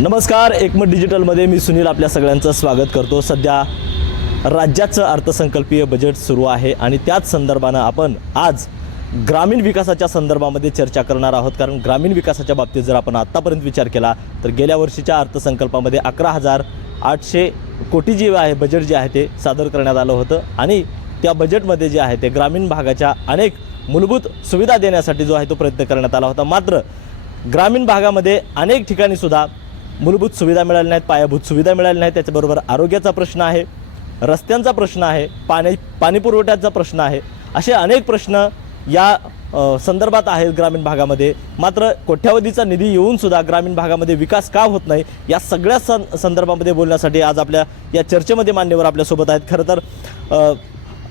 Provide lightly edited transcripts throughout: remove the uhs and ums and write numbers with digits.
नमस्कार, एकमत डिजिटलमध्ये मी सुनील आपल्या सगळ्यांचं स्वागत करतो। सध्या राज्याचं अर्थसंकल्पीय बजेट सुरू आहे आणि त्याच संदर्भानं आपण आज ग्रामीण विकासाच्या संदर्भामध्ये चर्चा करणार आहोत। कारण ग्रामीण विकासाच्या बाबतीत जर आपण आत्तापर्यंत विचार केला तर गेल्या वर्षीच्या अर्थसंकल्पामध्ये 11,800 कोटी जे आहे बजेट जे आहे ते सादर करण्यात आलं होतं आणि त्या बजेटमध्ये जे आहे ते ग्रामीण भागाच्या अनेक मूलभूत सुविधा देण्यासाठी जो आहे तो प्रयत्न करण्यात आला होता। मात्र ग्रामीण भागामध्ये अनेक ठिकाणी सुद्धा मूलभूत सुविधा मिळाल्या नाहीत, पायाभूत सुविधा मिळाल्या नाहीत। त्याच्याबरोबर आरोग्याचा प्रश्न आहे, रस्त्यांचा प्रश्न आहे, पाणी पुरवठ्याचा प्रश्न आहे, असे अनेक प्रश्न या संदर्भात आहेत ग्रामीण भागामध्ये। मात्र कोट्यावधीचा निधी येऊन सुद्धा ग्रामीण भागामध्ये विकास का होत नाही या सगळ्या संदर्भामध्ये बोलण्यासाठी आज आपल्या या चर्चेमध्ये मान्यवर आपल्यासोबत आहेत। खरं तर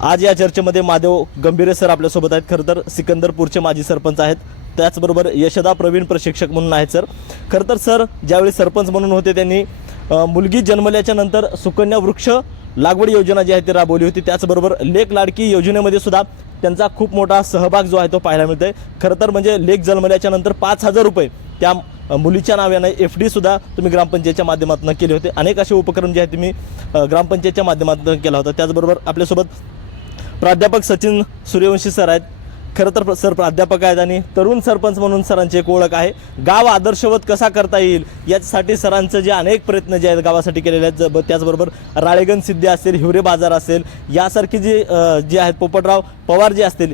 आज या चर्चेमध्ये महादेव गंभीरे सर आपल्यासोबत आहेत। खरं तर सिकंदरपूरचे माजी सरपंच आहेत, त्याचबरोबर यशदा प्रवीण प्रशिक्षक म्हणून आहेत सर। खरं तर सर ज्यावेळी सरपंच म्हणून होते त्यांनी मुलगी जन्मल्याच्या नंतर सुकन्या वृक्ष लागवड योजना जी आहे ती राबवली होती। त्याचबरोबर लेक लाडकी योजनेमध्ये सुद्धा त्यांचा खूप मोठा सहभाग जो आहे तो पाहायला मिळतोय। खरं तर म्हणजे लेक जन्मल्याच्या नंतर 5,000 रुपये त्या मुलीच्या नावाने FD सुद्धा तुम्ही ग्रामपंचायतच्या माध्यमातून केले होते। अनेक असे उपक्रम जे आहेत तुम्ही ग्रामपंचायतच्या माध्यमातून केला होता। त्याचबरोबर आपल्यासोबत प्राध्यापक सचिन सूर्यवंशी सर आहेत। खरं तर सर प्राध्यापक आहेत आणि तरुण सरपंच म्हणून सरांची एक ओळख आहे। गाव आदर्शवत कसा करता येईल यासाठी सरांचं जे अनेक प्रयत्न जे आहेत गावासाठी केलेले आहेत। त्याचबरोबर राळेगण सिद्धी असेल, हिवरे बाजार असेल, यासारखी जे आहेत पोपटराव पवार जे असतील,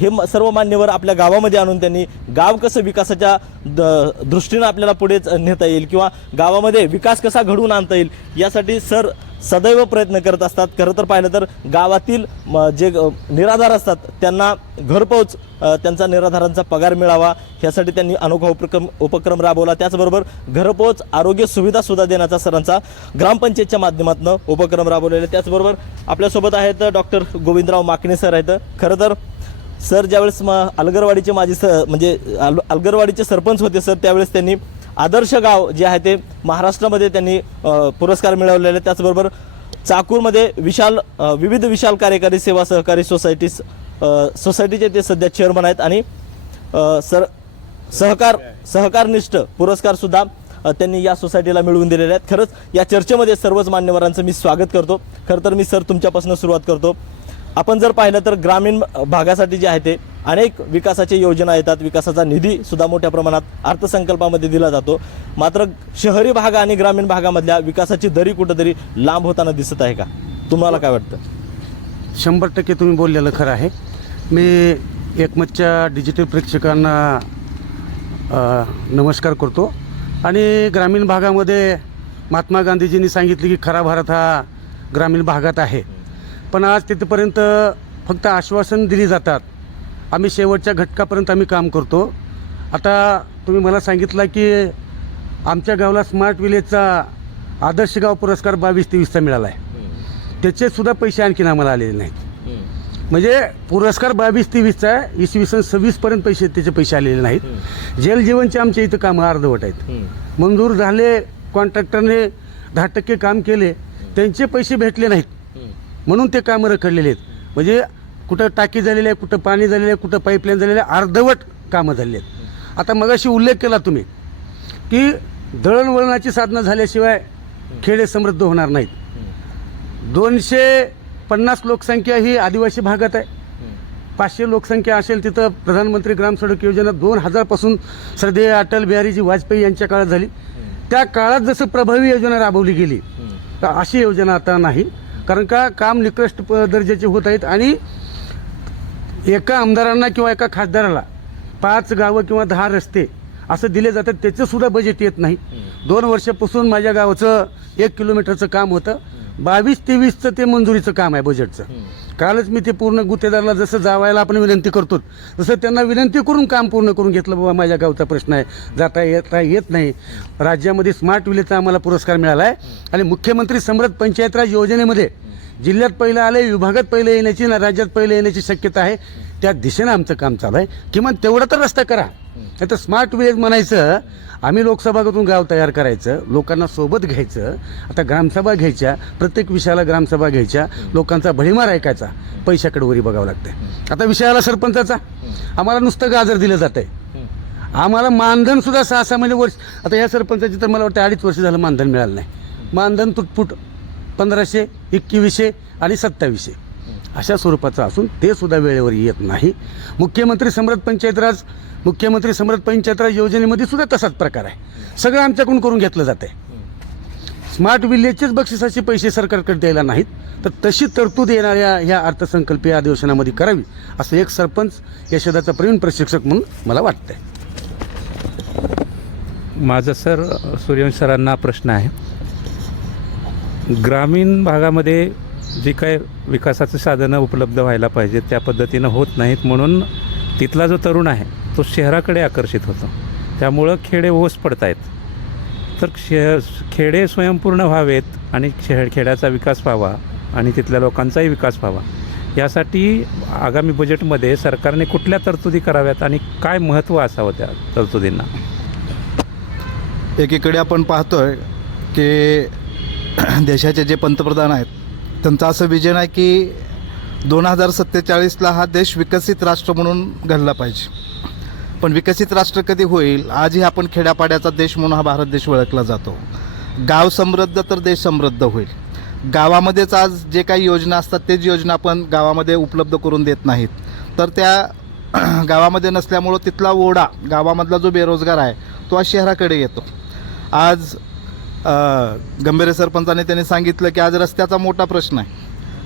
हे सर्व मान्यवर आपल्या गावामध्ये आणून त्यांनी गाव कसं विकासाच्या दृष्टीनं आपल्याला पुढे नेता येईल किंवा गावामध्ये विकास कसा घडवून आणता येईल यासाठी सर सदैव प्रयत्न करत असतात। खरं तर पाहिलं तर गावातील जे निराधार असतात त्यांना घरपोच त्यांचा निराधारांचा पगार मिळावा यासाठी त्यांनी अनोखा उपक्रम राबवला। त्याचबरोबर घरपोच आरोग्य सुविधा सुद्धा देण्याचा सरांचा ग्रामपंचायतच्या माध्यमातून उपक्रम राबवलेला। त्याचबरोबर आपल्यासोबत आहेत डॉक्टर गोविंदराव माकणे सर आहेत। खरं तर सर ज्यावेळेस अलगरवाडीचे म्हणजे अलगरवाडीचे सरपंच होते सर, त्यावेळेस त्यांनी आदर्श गाव जे आहे ते महाराष्ट्रामध्ये त्यांनी पुरस्कार मिळवलेले। त्याचबरोबर चाकूरमध्ये विविध विशाल कार्यकारी सेवा सहकारी सोसायटीचे ते सध्या चेअरमन आहेत आणि सहकारनिष्ठ पुरस्कार सुद्धा त्यांनी या सोसायटीला मिळवून दिलेले आहेत। खरंच या चर्चेमध्ये सर्वच मान्यवरांचं मी स्वागत करतो। खरं तर मी सर तुमच्यापासून सुरुवात करतो। आपण जर पाहिलं तर ग्रामीण भागासाठी जे आहे ते अनेक विकासाच्या योजना येतात, विकासाचा निधी सुद्धा मोठ्या प्रमाणात अर्थसंकल्पामध्ये दिला जातो। मात्र शहरी भाग आणि ग्रामीण भागामधल्या विकासाची दरी कुठंतरी लांब होताना दिसत आहे का? तुम्हाला काय वाटतं? 100% तुम्ही बोललेलं खरं आहे। मी एकमतच्या डिजिटल प्रेक्षकांना नमस्कार करतो आणि ग्रामीण भागामध्ये महात्मा गांधीजींनी सांगितले की खरा भारत हा ग्रामीण भागात आहे, पण आज तिथपर्यंत फक्त आश्वासन दिली जातात। आम्ही शेवटच्या घटकापर्यंत आम्ही काम करतो। आता तुम्ही मला सांगितलं की आमच्या गावाला स्मार्ट विलेजचा आदर्श गाव पुरस्कार 22-23चा मिळाला आहे, त्याचेसुद्धा पैसे आणखीन आम्हाला आलेले नाहीत। म्हणजे पुरस्कार 22-23चा आहे, 2026पर्यंत त्याचे पैसे आलेले नाहीत। जलजीवनचे आमच्या इथं कामं अर्धवट आहेत, मंजूर झाले, कॉन्ट्रॅक्टरने 10% काम केले, त्यांचे पैसे भेटले नाहीत म्हणून ते कामं रखडलेले आहेत। म्हणजे कुठं टाकी झालेली आहे, कुठं पाणी झालेलं आहे, कुठं पाईपलाईन झालेलं आहे, अर्धवट कामं झालेली आहेत। आता मगाशी उल्लेख केला तुम्ही की दळणवळणाची साधनं झाल्याशिवाय खेडे समृद्ध होणार नाहीत। 250 लोकसंख्या ही आदिवासी भागात आहे, 500 लोकसंख्या असेल तिथं प्रधानमंत्री ग्राम सडक योजना 2000पासून श्रद्धेय अटल बिहारीजी वाजपेयी यांच्या काळात झाली। त्या काळात जसं प्रभावी योजना राबवली गेली तर अशी योजना आता नाही, कारण का काम निकृष्ट दर्जाचे होत आहेत आणि एका आमदारांना किंवा एका खासदाराला 5 गावं किंवा 10 रस्ते असं दिले जातात, त्याचंसुद्धा बजेट येत नाही। 2 वर्षापासून माझ्या गावाचं 1 किलोमीटरचं काम होतं, 22-23चं ते मंजुरीचं काम आहे बजेटचं। कालच मी ते पूर्ण गुत्तेदाराला जसं जावायला आपण विनंती करतो तसं त्यांना विनंती करून काम पूर्ण करून घेतलं। बाबा माझ्या गावचा प्रश्न आहे, जाता येत नाही। राज्यामध्ये स्मार्ट विलेजचा आम्हाला पुरस्कार मिळाला आहे आणि मुख्यमंत्री समृद्ध पंचायत राज योजनेमध्ये जिल्ह्यात पहिलं आलं, विभागात पहिलं येण्याची ना राज्यात पहिलं येण्याची शक्यता आहे। त्या दिशेनं आमचं काम चालू आहे। किमान तेवढा तर रस्ता करा, नाही तर स्मार्ट विलेज म्हणायचं, आम्ही लोकसभागतून गाव तयार करायचं, लोकांना सोबत घ्यायचं। आता ग्रामसभा घ्यायच्या, प्रत्येक विषयाला ग्रामसभा घ्यायच्या, लोकांचा भडीमार ऐकायचा, पैशाकडे वरी बघावं लागतं। आता विषयाला सरपंचाचा आम्हाला नुसतं गाजर दिलं जात आहे आम्हाला मानधनसुद्धा 6-6 महिने वर्ष, आता या सरपंचाची तर मला वाटतं 2.5 वर्ष झालं मानधन मिळालं नाही. मानधन तुटपुट 1500, 2100 आणि 2700 अशा स्वरूपाचं असून ते सुद्धा वेळेवर येत नाही. मुख्यमंत्री समृद्ध पंचायत राज योजनेमध्ये सुद्धा तसाच प्रकार आहे. सगळं आमच्याकडून करून घेतलं जातं आहे. स्मार्ट विलेजचेच बक्षिसाचे पैसे सरकारकडे द्यायला नाहीत, तर तशी तरतूद येणाऱ्या ह्या अर्थसंकल्पीय अधिवेशनामध्ये करावी असं एक सरपंच यशोदाचा प्रवीण प्रशिक्षक म्हणून मला वाटतंय. माझं सर सूर्यवंशी सरांना प्रश्न आहे. ग्रामीण भागामध्ये जी काय विकासाची साधनं उपलब्ध व्हायला पाहिजेत त्या पद्धतीनं होत नाहीत, म्हणून तिथला जो तरुण आहे तो शहराकडे आकर्षित होतो. त्यामुळं खेडे ओस पडत आहेत. तर खेडे स्वयंपूर्ण व्हावेत आणि खेड्याचा विकास व्हावा आणि तिथल्या लोकांचाही विकास व्हावा यासाठी आगामी बजेटमध्ये सरकारने कुठल्या तरतुदी कराव्यात आणि काय महत्त्व असावं त्या तरतुदींना? एकीकडे आपण पाहतोय की देशाचे जे पंतप्रधान आहेत त्यांचं असं विजन आहे की 2047ला हा देश विकसित राष्ट्र म्हणून घडला पाहिजे. पण विकसित राष्ट्र कधी होईल? आजही आपण खेड्यापाड्याचा देश म्हणून हा भारत देश ओळखला जातो. गाव समृद्ध तर देश समृद्ध होईल. गावामध्येच आज जे काही योजना असतात तेच योजना आपण गावामध्ये उपलब्ध करून देत नाहीत, तर त्या गावामध्ये नसल्यामुळं तिथला ओढा, गावामधला जो बेरोजगार आहे तो आज शहराकडे येतो. आज गंभीर सरपंचाने त्यांनी सांगितलं की आज रस्त्याचा मोठा प्रश्न आहे.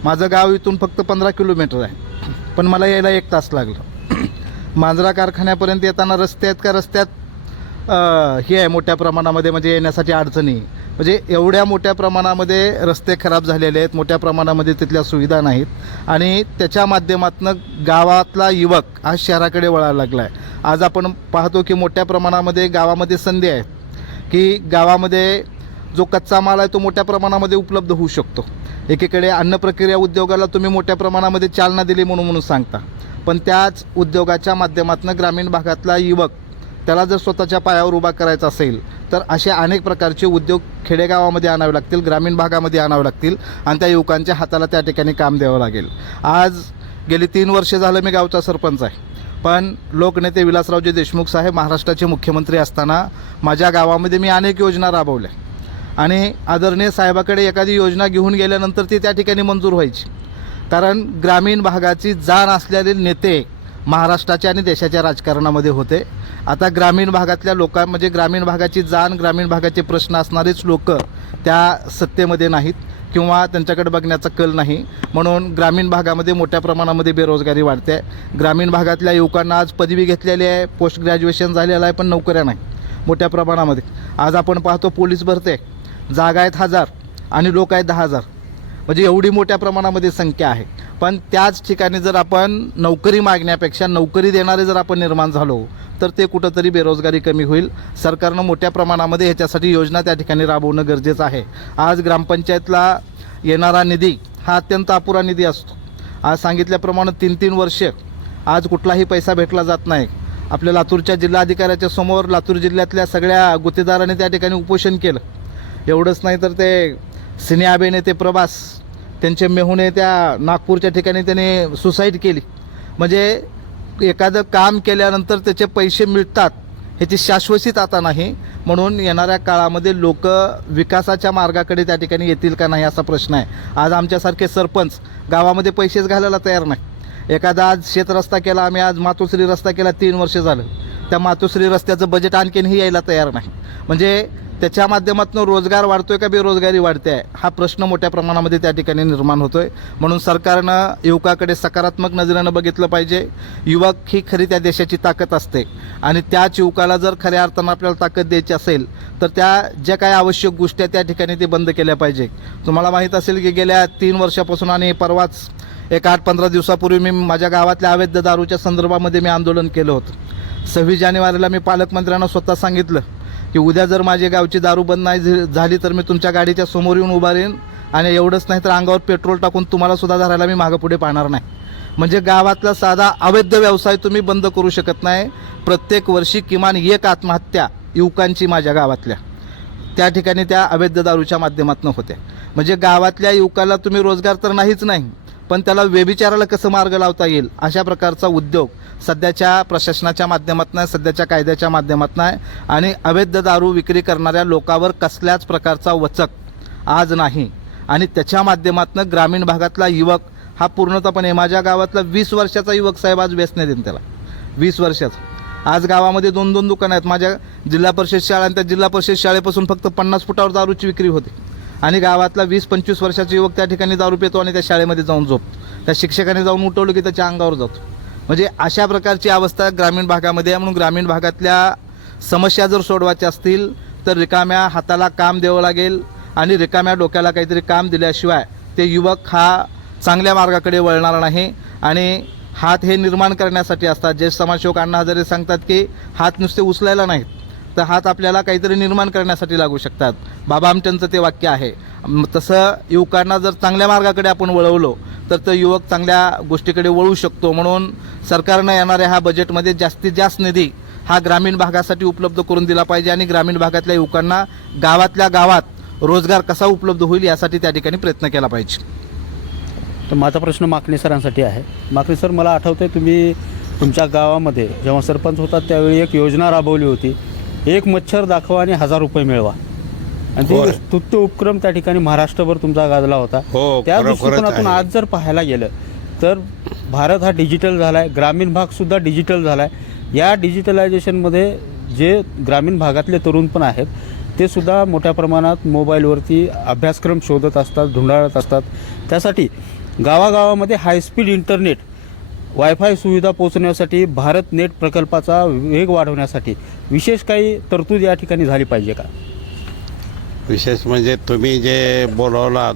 माझं गाव इथून फक्त 15 किलोमीटर आहे, पण मला यायला 1 तास लागला. मांजरा कारखान्यापर्यंत येताना रस्ते आहेत का, रस्त्यात हे आहे मोठ्या प्रमाणामध्ये, म्हणजे येण्यासाठी अडचणी, म्हणजे एवढ्या मोठ्या प्रमाणामध्ये रस्ते खराब झालेले आहेत, मोठ्या प्रमाणामध्ये तिथल्या सुविधा नाहीत आणि त्याच्या माध्यमातून गावातला युवक आज शहराकडे वळायला लागला आहे. आज आपण पाहतो की मोठ्या प्रमाणामध्ये गावामध्ये संधी आहेत की गावामध्ये जो कच्चा माल आहे तो मोठ्या प्रमाणामध्ये उपलब्ध होऊ शकतो. एकीकडे अन्न प्रक्रिया उद्योगाला तुम्ही मोठ्या प्रमाणामध्ये चालना दिली म्हणून सांगता, पण त्याच उद्योगाच्या माध्यमातून ग्रामीण भागातला युवक त्याला जर स्वतःच्या पायावर उभा करायचा असेल तर असे अनेक प्रकारचे उद्योग खेडेगावामध्ये आणावे लागतील, ग्रामीण भागामध्ये आणावे लागतील आणि त्या युवकांच्या हाताला त्या ठिकाणी काम द्यावं लागेल. आज गेली 3 वर्षे झालं मी गावचा सरपंच आहे, पण लोकनेते विलासरावजी देशमुख साहेब महाराष्ट्राचे मुख्यमंत्री असताना माझ्या गावामध्ये मी अनेक योजना राबवल्या आणि आदरणीय साहेबाकडे एखादी योजना घेऊन गेल्यानंतर ती त्या ठिकाणी मंजूर व्हायची. कारण ग्रामीण भागाची जाण असलेले नेते महाराष्ट्राच्या आणि देशाच्या राजकारणामध्ये होते. आता ग्रामीण भागातल्या म्हणजे ग्रामीण भागाची जाण, ग्रामीण भागाचे प्रश्न असणारेच लोक त्या सत्तेमध्ये नाहीत किंवा त्यांच्याकडे बघण्याचा कल नाही, म्हणून ग्रामीण भागामध्ये मोठ्या प्रमाणामध्ये बेरोजगारी वाढते आहे. ग्रामीण भागातल्या युवकांना आज पदवी घेतलेली आहे, पोस्ट ग्रॅज्युएशन झालेलं आहे, पण नोकऱ्या नाही मोठ्या प्रमाणामध्ये. आज आपण पाहतो पोलीस भरते, जागा आहेत 1000 आणि लोक आहेत 10,000, म्हणजे एवढी मोठ्या प्रमाणामध्ये संख्या आहे. पण त्याच ठिकाणी जर आपण नोकरी मागण्यापेक्षा नोकरी देणारे जर आपण निर्माण झालो तर ते कुठंतरी बेरोजगारी कमी होईल. सरकारनं मोठ्या प्रमाणामध्ये ह्याच्यासाठी योजना त्या ठिकाणी राबवणं गरजेचं आहे. आज ग्रामपंचायतला येणारा निधी हा अत्यंत अपुरा निधी असतो. आज सांगितल्याप्रमाणे 3-3 वर्ष आज कुठलाही पैसा भेटला जात नाही. आपल्या लातूरच्या जिल्हाधिकाऱ्याच्या समोर लातूर जिल्ह्यातल्या सगळ्या गुत्तेदारांनी त्या ठिकाणी उपोषण केलं. एवढंच नाही तर ते सिने आबेने ते प्रभास त्यांचे मेहुणे त्या नागपूरच्या ठिकाणी त्याने सुसाईड केली. म्हणजे एखादं काम केल्यानंतर त्याचे पैसे मिळतात ह्याची शाश्वतीच आता नाही, म्हणून येणाऱ्या काळामध्ये लोक विकासाच्या मार्गाकडे त्या ठिकाणी येतील का नाही असा प्रश्न आहे. आज आमच्यासारखे सरपंच गावामध्ये पैसेच घालायला तयार नाही. एखादा आज शेतरस्ता केला, आम्ही आज मातोश्री रस्ता केला 3 वर्ष झालं, त्या मातोश्री रस्त्याचं बजेट आणखीनही यायला तयार नाही. म्हणजे त्याच्या माध्यमातून रोजगार वाढतोय का बेरोजगारी वाढते आहे हा प्रश्न मोठ्या प्रमाणामध्ये त्या ठिकाणी निर्माण होतोय. म्हणून सरकारनं युवकाकडे सकारात्मक नजरेनं बघितलं पाहिजे. युवक ही खरी त्या देशाची ताकद असते आणि त्याच युवकाला जर खऱ्या अर्थानं आपल्याला ताकद द्यायची असेल तर त्या ज्या काही आवश्यक गोष्टी आहेत त्या ठिकाणी ते बंद केल्या पाहिजे. तुम्हाला माहीत असेल की गेल्या 3 वर्षापासून आणि परवाच एक 8-15 दिवसापूर्वी मी माझ्या गावातल्या अवैध दारूच्या संदर्भामध्ये मी आंदोलन केलं होतं. 26 जानेवारीला मी पालकमंत्र्यांना स्वतः सांगितलं की उद्या जर माझी गावची दारू बंद नाही झाली तर मी तुमच्या गाडीच्या समोर येऊन उभा राहीन आणि एवढंच नाही तर अंगावर पेट्रोल टाकून तुम्हाला सुद्धा धरायला मी मागं पुढे पाहणार नाही. म्हणजे गावातला साधा अवैध व्यवसाय तुम्ही बंद करू शकत नाही. प्रत्येक वर्षी किमान 1 आत्महत्या युवकांची माझ्या गावातल्या त्या ठिकाणी त्या अवैध दारूच्या माध्यमातून होते. म्हणजे गावातल्या युवकाला तुम्ही रोजगार तर नाहीच नाही, पण त्याला व्यभिचाराला कसं मार्ग लावता येईल अशा प्रकारचा उद्योग सध्याच्या प्रशासनाच्या माध्यमातून, सध्याच्या कायद्याच्या माध्यमातून आहे. आणि अवैध दारू विक्री करणाऱ्या लोकांवर कसल्याच प्रकारचा वचक आज नाही. आणि त्याच्या माध्यमातून ग्रामीण भागातला युवक हा पूर्णतःपणे, माझ्या गावातला 20 वर्षाचा युवक साहेब आज व्यसने देईन त्याला, 20 वर्षाचा. आज गावामध्ये 2-2 दुकानं आहेत. माझ्या जिल्हा परिषद शाळा आणि त्या जिल्हा परिषद शाळेपासून फक्त 50 फुटावर दारूची विक्री होते. आणि गावातला 20-25 वर्षाचा युवक त्या ठिकाणी दारू पितो आणि त्या शाळेमध्ये जाऊन झोपतो. त्या शिक्षकाने जाऊन उठवलं की त्याच्या अंगावर जातो. म्हणजे अशा प्रकारची अवस्था ग्रामीण भागामध्ये आहे. म्हणून ग्रामीण भागातल्या समस्या जर सोडवायच्या असतील तर रिकाम्या हाताला काम द्यावं लागेल आणि रिकाम्या डोक्याला काहीतरी काम दिल्याशिवाय ते युवक हा चांगल्या मार्गाकडे वळणार नाही. आणि हात हे निर्माण करण्यासाठी असतात. ज्येष्ठ समाजसेवक अण्णा हजारे सांगतात की हात नुसते उचलायला नाहीत, तर हात आपल्याला काहीतरी निर्माण करण्यासाठी लागू शकतात. बाबा आमट्यांचं ते वाक्य आहे. तसं युवकांना जर चांगल्या मार्गाकडे आपण वळवलो तर तो युवक चांगल्या गोष्टीकडे वळू शकतो. म्हणून सरकारनं येणाऱ्या ह्या बजेटमध्ये जास्तीत जास्त निधी हा ग्रामीण भागासाठी उपलब्ध करून दिला पाहिजे आणि ग्रामीण भागातल्या युवकांना गावातल्या गावात रोजगार कसा उपलब्ध होईल यासाठी त्या ठिकाणी प्रयत्न केला पाहिजे. तर माझा प्रश्न माकणे सरांसाठी आहे. माकणे सर, मला आठवतं आहे तुम्ही तुमच्या गावामध्ये जेव्हा सरपंच होतात त्यावेळी एक योजना राबवली होती, एक मच्छर दाखवा आणि 1000 रुपये मिळवा. आणि ती स्तुत्य उपक्रम त्या ठिकाणी महाराष्ट्रभर तुमचा गाजला होता. त्या दृष्टिकोनातून आज जर पाहायला गेलं तर भारत हा डिजिटल झाला आहे, ग्रामीण भागसुद्धा डिजिटल झाला आहे. या डिजिटलायझेशनमध्ये जे ग्रामीण भागातले तरुण पण आहेत ते सुद्धा मोठ्या प्रमाणात मोबाईलवरती अभ्यासक्रम शोधत असतात, धुंडाळत असतात. त्यासाठी गावागावामध्ये हायस्पीड इंटरनेट, वायफाय सुविधा पोहोचण्यासाठी भारत नेट प्रकल्पाचा वेग वाढवण्यासाठी विशेष काही तरतूद या ठिकाणी झाली पाहिजे का? विशेष म्हणजे तुम्ही जे बोलवलात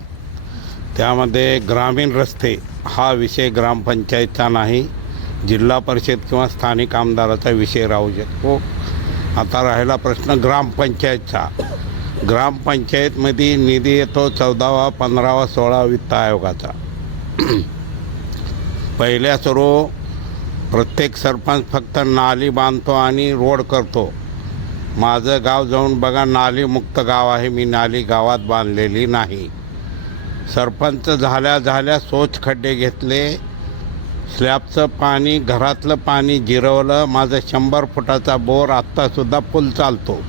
त्यामध्ये ग्रामीण रस्ते हा विषय ग्रामपंचायतचा नाही, जिल्हा परिषद किंवा स्थानिक आमदाराचा विषय राहू शकतो. आता राहिला प्रश्न ग्रामपंचायतचा. ग्रामपंचायतमध्ये निधी येतो 14वा, 15वा, 16वा वित्त आयोगाचा. पहिल्या सुरू प्रत्येक सरपंच फक्त नाली बांधतो आणि रोड करतो. माझं गाव जाऊन बघा, नालीमुक्त गाव आहे. मी नाली गावात बांधलेली नाही. सरपंच झाल्या सोच खड्डे घेतले, स्लॅबचं पाणी, घरातलं पाणी जिरवलं. माझं 100 फुटाचा बोर आत्तासुद्धा फुल चालतो.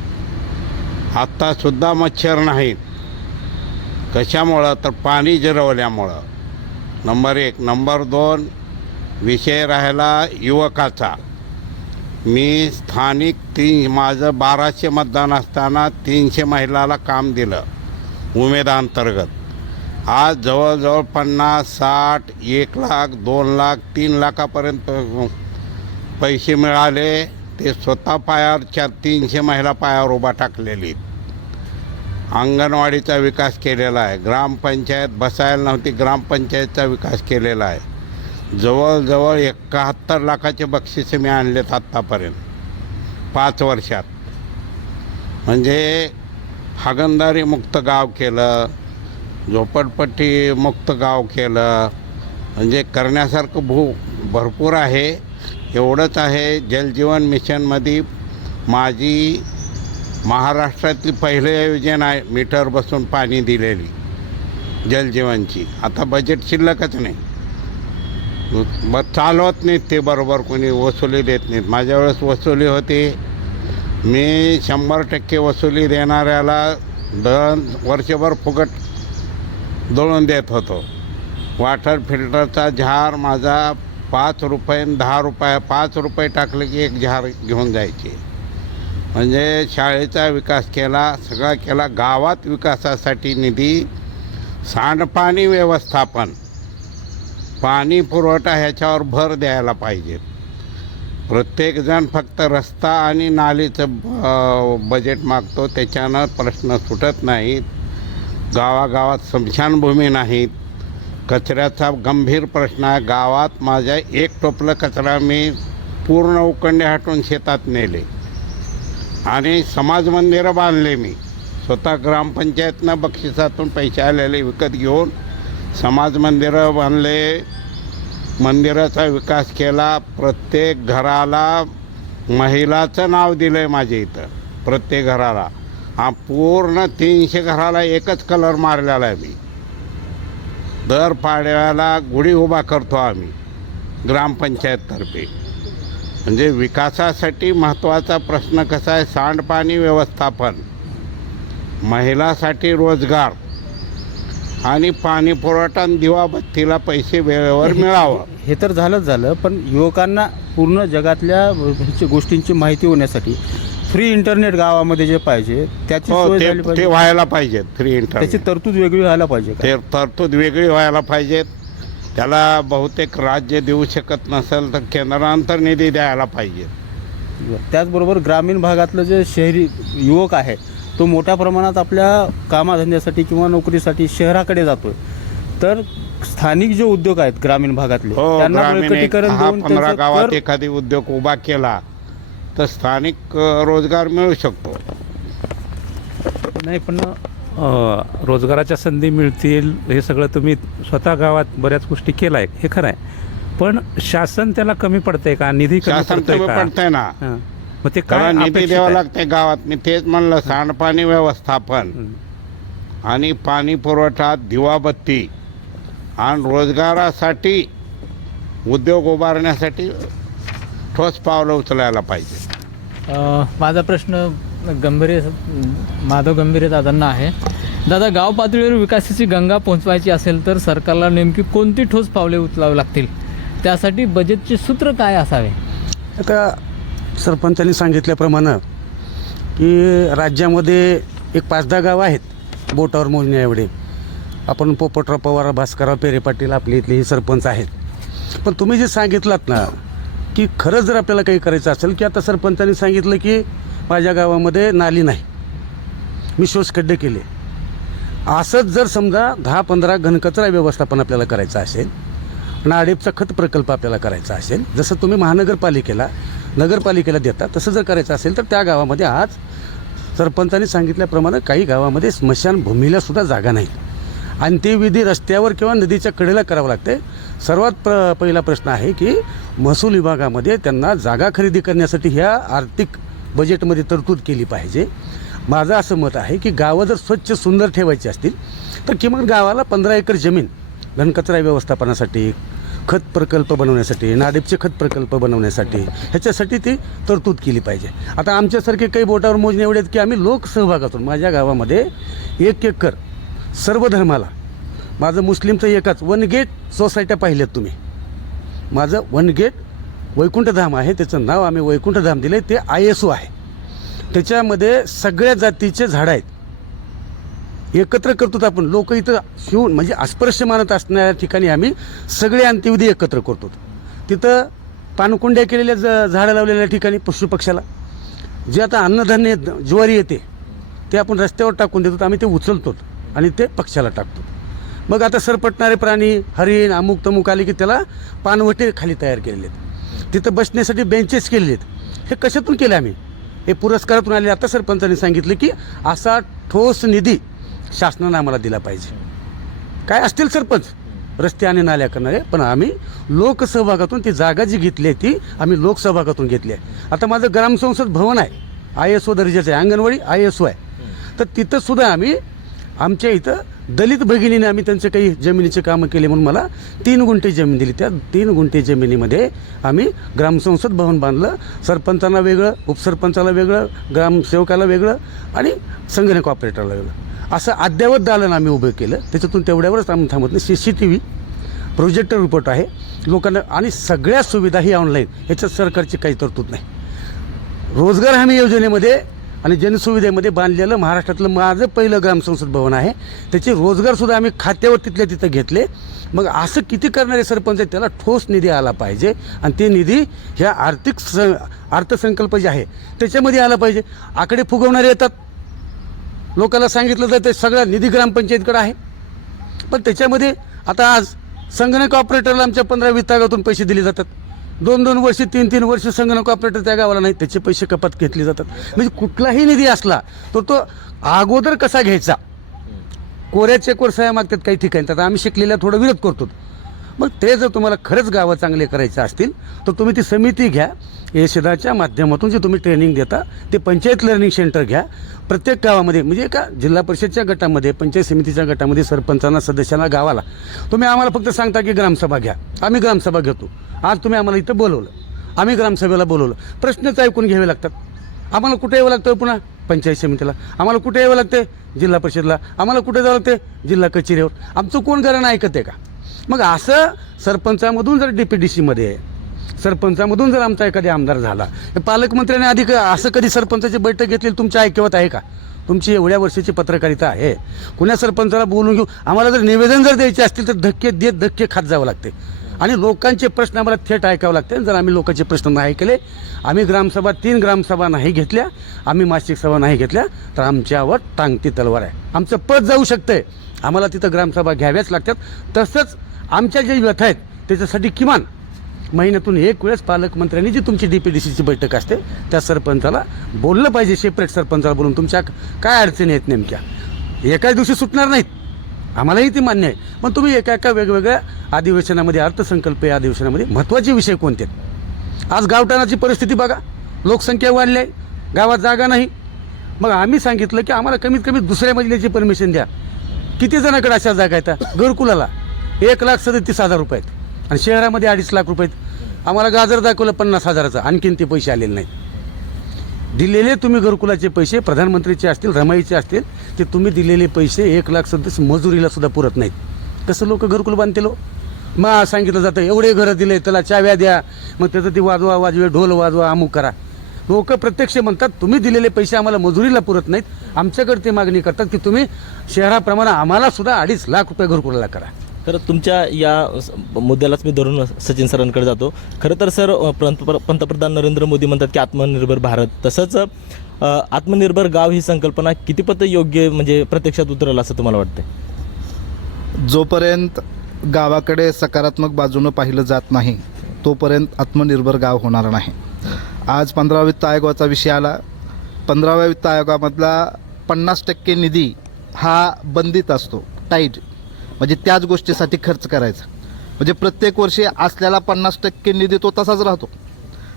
आत्तासुद्धा मच्छर नाहीत. कशामुळं? तर पाणी जिरवल्यामुळं. नंबर 1. नंबर 2, विषय राहिला युवकाचा. मी स्थानिक माझं 1200 मतदान असताना 300 महिलाला काम दिलं उमेदाअंतर्गत. आज जवळजवळ 50, 60, 1 लाख, 2 लाख, 3 लाखापर्यंत पैसे मिळाले. ते स्वतः पायावर 300 महिला पायावर उभा टाकलेली. अंगणवाडीचा विकास केलेला आहे. ग्रामपंचायत बसायला नव्हती, ग्रामपंचायतचा विकास केलेला आहे. जवळजवळ 71 लाखाचे बक्षिसे मी आणलेत आत्तापर्यंत 5 वर्षात. म्हणजे हागणदारी मुक्त गाव केलं, झोपडपट्टी मुक्त गाव केलं. म्हणजे करण्यासारखं भरपूर आहे. एवढंच आहे, जलजीवन मिशनमध्ये माझी महाराष्ट्रातली पहिली योजना आहे मीटर बसून पाणी दिलेली जलजीवनची. आता बजेट शिल्लकच नाही, चालवत नाहीत ते बरोबर, कोणी वसुली देत नाहीत. माझ्या वेळेस वसुली होती. मी 100% वसुली देणाऱ्याला वर्षभर फुकट दळून देत होतो. वॉटर फिल्टरचा झार माझा 5 रुपये 10 रुपये, 5 रुपये टाकले की 1 झार घेऊन जायचे. म्हणजे शाळेचा विकास केला, सगळा केला. गावात विकासासाठी निधी, सांडपाणी व्यवस्थापन, पाणी पुरवठा ह्याच्यावर भर द्यायला पाहिजे. प्रत्येकजण फक्त रस्ता आणि नालीचं बजेट मागतो, त्याच्यानं प्रश्न सुटत नाहीत. गावागावात स्मशानभूमी नाहीत. कचऱ्याचा गंभीर प्रश्न आहे. गावात माझ्या 1 टोपलं कचरा मी पूर्ण उकंडे हटून शेतात नेले आणि समाज मंदिरं बांधले. मी स्वतः ग्रामपंचायतनं बक्षिसातून पैसे आलेले विकत घेऊन समाज मंदिरं बांधले, मंदिराचा विकास केला. प्रत्येक घराला महिलाचं नाव दिलं आहे माझ्या इथं. प्रत्येक घराला पूर्ण 300 घराला एकच कलर मारलेला आहे मी. दर पाड्याला गुढी उभा करतो आम्ही ग्रामपंचायततर्फे. म्हणजे विकासासाठी महत्त्वाचा प्रश्न कसा आहे, सांडपाणी व्यवस्थापन, महिलासाठी रोजगार आणि पाणी पुरवठा आणि दिवाबत्तीला पैसे वेळेवर मिळावं. हे तर झालं, पण युवकांना पूर्ण जगातल्या गोष्टींची माहिती होण्यासाठी फ्री इंटरनेट गावामध्ये जे पाहिजे त्याची हो, सोय झाली ते पाहिजे. व्हायला पाहिजे. फ्री त्याची इंटरनेट तरतूद वेगळी व्हायला पाहिजे का? ते तरतूद वेगळी व्हायला पाहिजेत. त्याला बहुतेक राज्य देऊ शकत नसेल तर केंद्रांतर निधी द्यायला पाहिजे. त्याचबरोबर ग्रामीण भागातलं जे शहरी युवक आहे तो मोठ्या प्रमाणात आपल्या कामाधंद्यासाठी किंवा नोकरीसाठी शहराकडे जातोय. तर स्थानिक जे उद्योग आहेत ग्रामीण भागातले हो, त्यांना ग्रामीण एक बळकटीकरण 10-15 देऊन गावात त्यांचं एखादी उद्योग उभा केला तर स्थानिक रोजगार मिळू शकतो. नाही, पण रोजगाराच्या संधी मिळतील हे सगळं तुम्ही स्वतः गावात बऱ्याच गोष्टी केलं आहे, हे खरं आहे. पण शासन त्याला कमी पडतंय का, निधी कमी शासन पडतोय कमी का? पडतंय ना, हां. मग ते त्याला काय निधी अपेक्षित द्यावं आहे? लागते गावात. मी तेच म्हणलं, सांडपाणी व्यवस्थापन आणि पाणी पुरवठा, दिवाबत्ती आणि रोजगारासाठी उद्योग उभारण्यासाठी ठोस पावलं उचलायला पाहिजे. माझा प्रश्न माधव गंभीरे दादांना आहे. दादा, गाव पातळीवर विकासाची गंगा पोहोचवायची असेल तर सरकारला नेमकी कोणती ठोस पावले उचलावी लागतील? त्यासाठी बजेटचे सूत्र काय असावे? आता सरपंचांनी सांगितल्याप्रमाणे की राज्यामध्ये एक 5-10 गावं आहेत बोटावर मोजण्या एवढे. आपण पोपटराव पवार, भास्करराव पेरे पाटील आपले इथले हे सरपंच आहेत. पण तुम्ही जे सांगितलात ना की खरंच जर आपल्याला काही करायचं असेल, की आता सरपंचांनी सांगितलं की माझ्या गावामध्ये नाली नाही, मी शोषखड्डे केले. असंच जर समजा 10-15 घनकचरा व्यवस्थापन आपल्याला करायचं असेल, नाडेपचा खत प्रकल्प आपल्याला करायचा असेल, जसं तुम्ही नगरपालिकेला देता तसं जर करायचं असेल तर त्या गावामध्ये आज सरपंचांनी सांगितल्याप्रमाणे काही गावामध्ये स्मशानभूमीला सुद्धा जागा नाही आणि ते विधी रस्त्यावर किंवा नदीच्या कडेला करावं लागते. सर्वात पहिला प्रश्न आहे की महसूल विभागामध्ये त्यांना जागा खरेदी करण्यासाठी ह्या आर्थिक बजेटमध्ये तरतूद केली पाहिजे. माझं असं मत आहे की गावं जर स्वच्छ सुंदर ठेवायची असतील तर किमान गावाला 15 एकर जमीन घनकचरा व्यवस्थापनासाठी, खत प्रकल्प बनवण्यासाठी, नाडेपचे खत प्रकल्प बनवण्यासाठी ह्याच्यासाठी ती तरतूद केली पाहिजे. आता आमच्यासारखे काही बोटावर मोजणे एवढे आहेत की आम्ही लोकसहभागातून माझ्या गावामध्ये 1 एकर सर्व धर्माला, माझं मुस्लिमचं एकच 1 गेट सोसायट्या पाहिल्यात तुम्ही. माझं 1 गेट वैकुंठधाम आहे, त्याचं नाव आम्ही वैकुंठधाम दिलं आहे. ते ISO आहे. त्याच्यामध्ये सगळ्या जातीचे झाडं आहेत. एकत्र करतो आपण लोक इथं शिवून म्हणजे अस्पृश्य मानत असणाऱ्या ठिकाणी आम्ही सगळे अंत्यविधी एकत्र करतो. तिथं पानकुंड्या केलेल्या झाडं लावलेल्या ठिकाणी पशुपक्षाला जे आता अन्नधान्य ज्वारी येते ते आपण रस्त्यावर टाकून देतो, आम्ही ते उचलतो आणि ते पक्षाला टाकतो. मग आता सरपटणारे प्राणी, हरिण, अमुक तमुक आले की त्याला पानवटे खाली तयार केलेले आहेत. तिथं बसण्यासाठी बेंचेस केलेले आहेत. हे कशातून केले आम्ही? हे पुरस्कारातून आले. आता सरपंचांनी सांगितलं की असा ठोस निधी शासनानं आम्हाला दिला पाहिजे. काय असतील सरपंच रस्ते आणि नाल्या करणारे, पण आम्ही लोकसहभागातून ती जागा जी घेतली आहे ती आम्ही लोकसहभागातून घेतली आहे. आता माझं ग्रामसंसद भवन आहे, ISO दर्जाचं आहे, अंगणवाडी ISO आहे. तर तिथं सुद्धा आम्ही आमच्या इथं दलित भगिनीने आम्ही त्यांचे काही जमिनीचे कामं केले म्हणून मला 3 गुंठे जमीन दिली. त्या 3 गुंठे जमिनीमध्ये आम्ही ग्रामसंसद भवन बांधलं. सरपंचांना वेगळं, उपसरपंचाला वेगळं, ग्रामसेवकाला वेगळं आणि संगणक ऑपरेटरला वेगळं, असं अद्ययावत दालन आम्ही उभं केलं. त्याच्यातून तेवढ्यावरच आम्ही थांबत नाही. CCTV प्रोजेक्टर रिपोर्ट आहे लोकांना आणि सगळ्या सुविधा ही ऑनलाईन. याच्यात सरकारची काही तरतूद नाही. रोजगार हमी योजनेमध्ये आणि जनसुविधेमध्ये बांधलेलं महाराष्ट्रातलं माझं पहिलं ग्रामसंसद भवन आहे. त्याचे रोजगारसुद्धा आम्ही खात्यावर तिथल्या तिथं घेतले. मग असं किती करणारे सरपंच आहेत, त्याला ठोस निधी आला पाहिजे आणि ते निधी ह्या अर्थसंकल्प जे आहे त्याच्यामध्ये आला पाहिजे. आकडे फुगवणारे येतात, लोकांना सांगितलं जातं सगळा निधी ग्रामपंचायतीकडे आहे, पण त्याच्यामध्ये आता आज संगणक ऑपरेटरला आमच्या 15-20 तागातून पैसे दिले जातात. 2-2 वर्ष 3-3 वर्ष संगणक ऑपरेटर त्या गावाला नाही, त्याचे पैसे कपात घेतले जातात. म्हणजे कुठलाही निधी असला तर तो अगोदर कसा घ्यायचा. कोऱ्या चेकवर सह्या मागतात काही ठिकाणी, तर आम्ही शिकलेल्या थोडं विरोध करतो. मग ते जर तुम्हाला खरंच गावं चांगले करायचे असतील तर तुम्ही ती समिती घ्या, यशदाच्या माध्यमातून जे तुम्ही ट्रेनिंग देता ते पंचायत लर्निंग सेंटर घ्या. प्रत्येक गावामध्ये म्हणजे एका जिल्हा परिषदच्या गटामध्ये, पंचायत समितीच्या गटामध्ये सरपंचांना, सदस्यांना, गावाला तुम्ही आम्हाला फक्त सांगता की ग्रामसभा घ्या. आम्ही ग्रामसभा घेतो. आज तुम्ही आम्हाला इथं बोलवलं, आम्ही ग्रामसभेला बोलवलं. प्रश्नच ऐकून घ्यावे लागतात. आम्हाला कुठे यावं लागतं? पुन्हा पंचायत समितीला. आम्हाला कुठे यावं लागते? जिल्हा परिषदला. आम्हाला कुठे जावं लागते? जिल्हा कचेरीवर. आमचं कोण घराणं ऐकत आहे का? मग असं सरपंचामधून जर DPDCमध्ये, सरपंचामधून जर आमचा एखादा आमदार झाला, पालकमंत्र्याने आधी असं कधी सरपंचाची बैठक घेतली तुमच्या ऐकवत आहे का? तुमची एवढ्या वर्षाची पत्रकारिता आहे, कुण्या सरपंचाला बोलून घेऊ? आम्हाला जर निवेदन जर द्यायचे असतील तर धक्के देत धक्के खात जावं लागते आणि लोकांचे प्रश्न आम्हाला थेट ऐकावं लागते. जर आम्ही लोकांचे प्रश्न नाही ऐकले, आम्ही ग्रामसभा 3 ग्रामसभा नाही घेतल्या, आम्ही मासिक सभा नाही घेतल्या तर आमच्यावर टांगती तलवार आहे. आमचं पद जाऊ शकतंय. आम्हाला तिथं ग्रामसभा घ्याव्याच लागतात. तसंच आमच्या जे व्यथा आहेत त्याच्यासाठी किमान महिन्यातून एक वेळेस पालकमंत्र्यांनी जी तुमची DPDCची बैठक असते त्या सरपंचाला बोललं पाहिजे, सेपरेट सरपंचाला बोलून तुमच्या काय अडचणी आहेत नेमक्या. एकाच दिवशी सुटणार नाहीत, आम्हालाही ती मान्य आहे. पण तुम्ही एका वेगवेगळ्या अधिवेशनामध्ये, अर्थसंकल्पीय अधिवेशनामध्ये महत्त्वाचे विषय कोणते आहेत? आज गावठाणाची परिस्थिती बघा, लोकसंख्या वाढली आहे, गावात जागा नाही. मग आम्ही सांगितलं की आम्हाला कमीत कमी दुसऱ्या मजल्याची परमिशन द्या. किती जणांकडे अशा जागा आहेत? घरकुलाला 1,37,000 रुपये आहेत आणि शहरामध्ये 2.5 लाख रुपये आहेत. आम्हाला गाजर दाखवलं 50,000चं, आणखीन ते पैसे आलेले नाहीत. दिलेले तुम्ही घरकुलाचे पैसे प्रधानमंत्रीचे असतील, रमाईचे असतील, ते तुम्ही दिलेले पैसे 1,37,000 मजुरीला सुद्धा पुरत नाहीत. कसं लोक घरकुल बांधतील? मग सांगितलं जातं एवढे घरं दिले, त्याला चाव्या द्या, मग त्याचं ती वाजवा, ढोल वाजवा, अमुक करा. लोक प्रत्यक्ष म्हणतात तुम्ही दिलेले पैसे आम्हाला मजुरीला पुरत नाहीत. आमच्याकडे ते मागणी करतात की तुम्ही शहराप्रमाणे आम्हाला सुद्धा 2.5 लाख रुपये घरकुलाला करा. खरं तुमच्या या मुद्द्यालाच मी धरून सचिन सरांकडे जातो. खरं तर सर, पंतप्रधान नरेंद्र मोदी म्हणतात की आत्मनिर्भर भारत, तसंच आत्मनिर्भर गाव ही संकल्पना कितीपत योग्य म्हणजे प्रत्यक्षात उतरल असं तुम्हाला वाटतं? जोपर्यंत गावाकडे सकारात्मक बाजूनं पाहिलं जात नाही तोपर्यंत आत्मनिर्भर गाव होणार नाही. आज 15व्या वित्त आयोगाचा विषय आला. 15व्या वित्त आयोगामधला 50% निधी हा बंदित असतो, टाईट, म्हणजे त्याच गोष्टीसाठी खर्च करायचा. म्हणजे प्रत्येक वर्षी असलेला 50% निधी तो तसाच राहतो.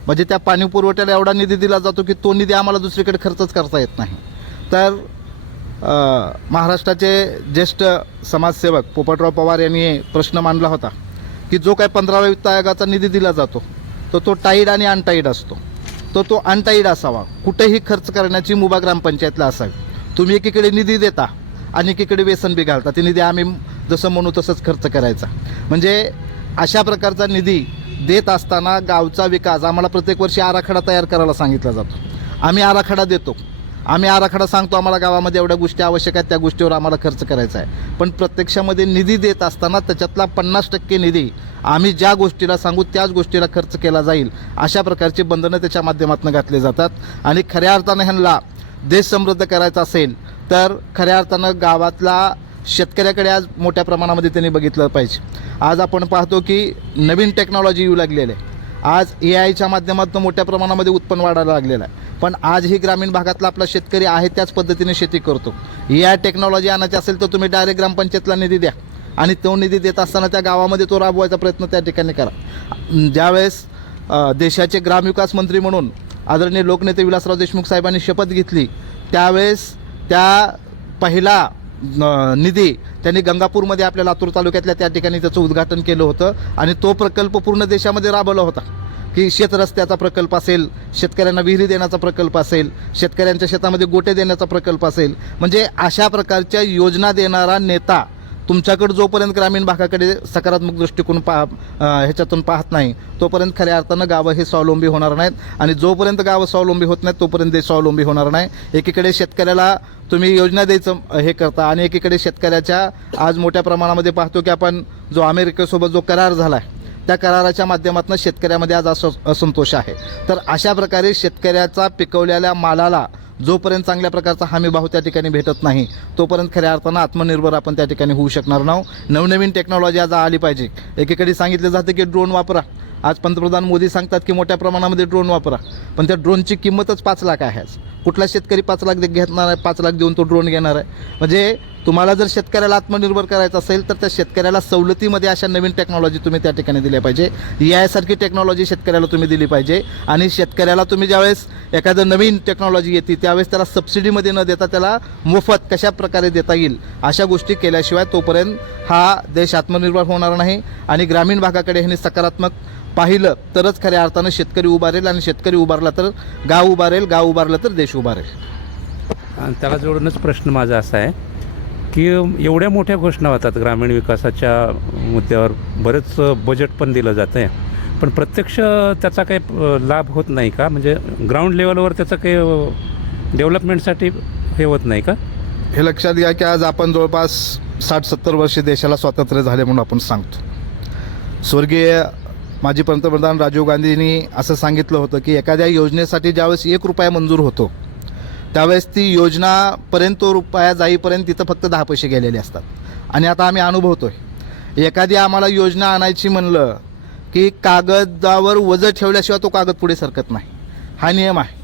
म्हणजे त्या पाणी पुरवठ्याला एवढा निधी दिला जातो की तो निधी आम्हाला दुसरीकडे खर्चच करता येत नाही. तर महाराष्ट्राचे ज्येष्ठ समाजसेवक पोपटराव पवार यांनी प्रश्न मांडला होता की जो काय 15व्या वित्त आयोगाचा निधी दिला जातो तो टाईड आणि अनटाईड असतो. तो अनटाईड असावा, कुठेही खर्च करण्याची मुभा ग्रामपंचायतला असावी. तुम्ही एकीकडे निधी देता आणि एकीकडे व्यसन बी घालता. ते निधी आम्ही जसं म्हणू तसंच खर्च करायचा. म्हणजे अशा प्रकारचा निधी देत असताना गावचा विकास आम्हाला प्रत्येक वर्षी आराखडा तयार करायला सांगितला जातो. आम्ही आराखडा देतो, आम्ही आराखडा सांगतो आम्हाला गावामध्ये एवढ्या गोष्टी आवश्यक आहेत, त्या गोष्टीवर आम्हाला खर्च करायचा आहे. पण प्रत्यक्षामध्ये निधी देत असताना त्याच्यातला 50% निधी आम्ही ज्या गोष्टीला सांगू त्याच गोष्टीला खर्च केला जाईल, अशा प्रकारची बंधनं त्याच्या माध्यमातून घातली जातात. आणि खऱ्या अर्थानं ह्यांना देश समृद्ध करायचा असेल तर खऱ्या अर्थानं गावातला शेतकऱ्याकडे आज मोठ्या प्रमाणामध्ये त्यांनी बघितलं पाहिजे. आज आपण पाहतो की नवीन टेक्नॉलॉजी येऊ लागलेली आहे. आज AIच्या माध्यमातून मोठ्या प्रमाणामध्ये उत्पन्न वाढायला लागलेलं आहे. पण आजही ग्रामीण भागातला आपला शेतकरी आहे त्याच पद्धतीने शेती करतो. AI टेक्नॉलॉजी आणायची असेल तर तुम्ही डायरेक्ट ग्रामपंचायतला निधी द्या आणि तो निधी देत असताना त्या गावामध्ये तो राबवायचा प्रयत्न त्या ठिकाणी करा. ज्यावेळेस देशाचे ग्रामविकास मंत्री म्हणून आदरणीय लोकनेते विलासराव देशमुख साहेबांनी शपथ घेतली त्यावेळेस त्या पहिला निधी त्यांनी गंगापूरमध्ये आपल्या लातूर तालुक्यातल्या त्या ठिकाणी त्याचं उद्घाटन केलं होतं. आणि तो प्रकल्प पूर्ण देशामध्ये राबवला होता की शेतरस्त्याचा प्रकल्प असेल, शेतकऱ्यांना विहिरी देण्याचा प्रकल्प असेल, शेतकऱ्यांच्या शेतामध्ये गोटे देण्याचा प्रकल्प असेल. म्हणजे अशा प्रकारच्या योजना देणारा नेता तुमच्याकडे जोपर्यंत ग्रामीण भागाकडे सकारात्मक दृष्टिकोन ह्याच्यातून पाहत नाही तोपर्यंत खऱ्या अर्थानं गावं हे स्वावलंबी होणार नाहीत. आणि जोपर्यंत गावं स्वावलंबी होत नाहीत तोपर्यंत देश स्वावलंबी होणार नाही. एकीकडे शेतकऱ्याला तुम्ही योजना द्यायचं हे करता आणि एकीकडे शेतकऱ्याच्या आज मोठ्या प्रमाणामध्ये पाहतो की आपण जो अमेरिकेसोबत जो करार झाला आहे त्या कराराच्या माध्यमातून शेतकऱ्यामध्ये आज असंतोष आहे. तर अशा प्रकारे शेतकऱ्याचा पिकवलेल्या मालाला जोपर्यंत चांगल्या प्रकारचा हमीभाव त्या ठिकाणी भेटत नाही तोपर्यंत खऱ्या अर्थानं आत्मनिर्भर आपण त्या ठिकाणी होऊ शकणार नाही. नवनवीन टेक्नॉलॉजी आज आली पाहिजे. एकीकडे सांगितलं जातं की ड्रोन वापरा. आज पंतप्रधान मोदी सांगतात की मोठ्या प्रमाणामध्ये ड्रोन वापरा, पण त्या ड्रोनची किंमतच 5 लाख आहे. कुठला शेतकरी 5 लाख घेणार आहे, 5 लाख देऊन तो ड्रोन घेणार आहे? म्हणजे तुम्हाला जर शेतकऱ्याला आत्मनिर्भर करायचं असेल तर त्या शेतकऱ्याला सवलतीमध्ये अशा नवीन टेक्नॉलॉजी तुम्ही त्या ठिकाणी दिल्या पाहिजे. यासारखी टेक्नॉलॉजी शेतकऱ्याला तुम्ही दिली पाहिजे. आणि शेतकऱ्याला तुम्ही ज्यावेळेस एखादं नवीन टेक्नॉलॉजी येते त्यावेळेस त्याला सबसिडीमध्ये न देता त्याला मोफत कशा प्रकारे देता येईल अशा गोष्टी केल्याशिवाय तोपर्यंत हा देश आत्मनिर्भर होणार नाही. आणि ग्रामीण भागाकडे ह्यांनी सकारात्मक पाहिलं तरच खऱ्या अर्थानं शेतकरी उभारेल. आणि शेतकरी उभारला तर गाव उभारेल, गाव उभारलं तर देश उभारेल. आणि त्याला जोडूनच प्रश्न माझा असा आहे की एवढ्या मोठ्या घोषणा होतात ग्रामीण विकासाच्या मुद्द्यावर, बरेच बजेट पण दिलं जातं आहे, पण प्रत्यक्ष त्याचा काही लाभ होत नाही का? म्हणजे ग्राउंड लेवलवर त्याचं काही डेव्हलपमेंटसाठी हे होत नाही का? हे लक्षात घ्या की आज आपण जवळपास 60-70 वर्षे देशाला स्वातंत्र्य झाले म्हणून आपण सांगतो. स्वर्गीय माजी पंतप्रधान राजीव गांधींनी असं सांगितलं होतं की एखाद्या योजनेसाठी ज्यावेळेस 1 रुपया मंजूर होतो त्यावेळेस ती योजनापर्यंत तो रुपया जाईपर्यंत तिथं फक्त 10 पैसे गेलेले असतात. आणि आता आम्ही अनुभवतो आहे, एखादी आम्हाला योजना आणायची म्हणलं की कागदावर वजन ठेवल्याशिवाय तो कागद पुढे सरकत नाही. हा नियम आहे.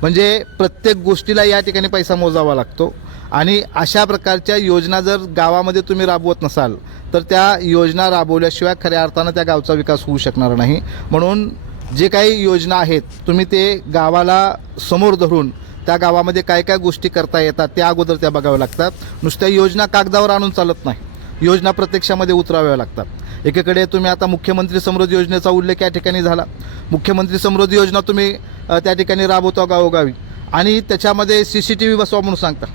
म्हणजे प्रत्येक गोष्टीला या ठिकाणी पैसा मोजावा लागतो. आणि अशा प्रकारच्या योजना जर गावामध्ये तुम्ही राबवत नसाल तर त्या योजना राबवल्याशिवाय खऱ्या अर्थानं त्या गावचा विकास होऊ शकणार नाही. म्हणून जे काही योजना आहेत तुम्ही ते गावाला समोर धरून त्या गावामध्ये काय काय गोष्टी करता येतात त्या अगोदर त्या बघाव्या लागतात. नुसत्या योजना कागदावर आणून चालत नाही, योजना प्रत्यक्षामध्ये उतराव्या लागतात. एकीकडे तुम्ही आता मुख्यमंत्री समृद्धी योजनेचा उल्लेख या ठिकाणी झाला. मुख्यमंत्री समृद्धी योजना तुम्ही त्या ठिकाणी राबवता गावोगावी आणि त्याच्यामध्ये CCTV बसवा म्हणून सांगता,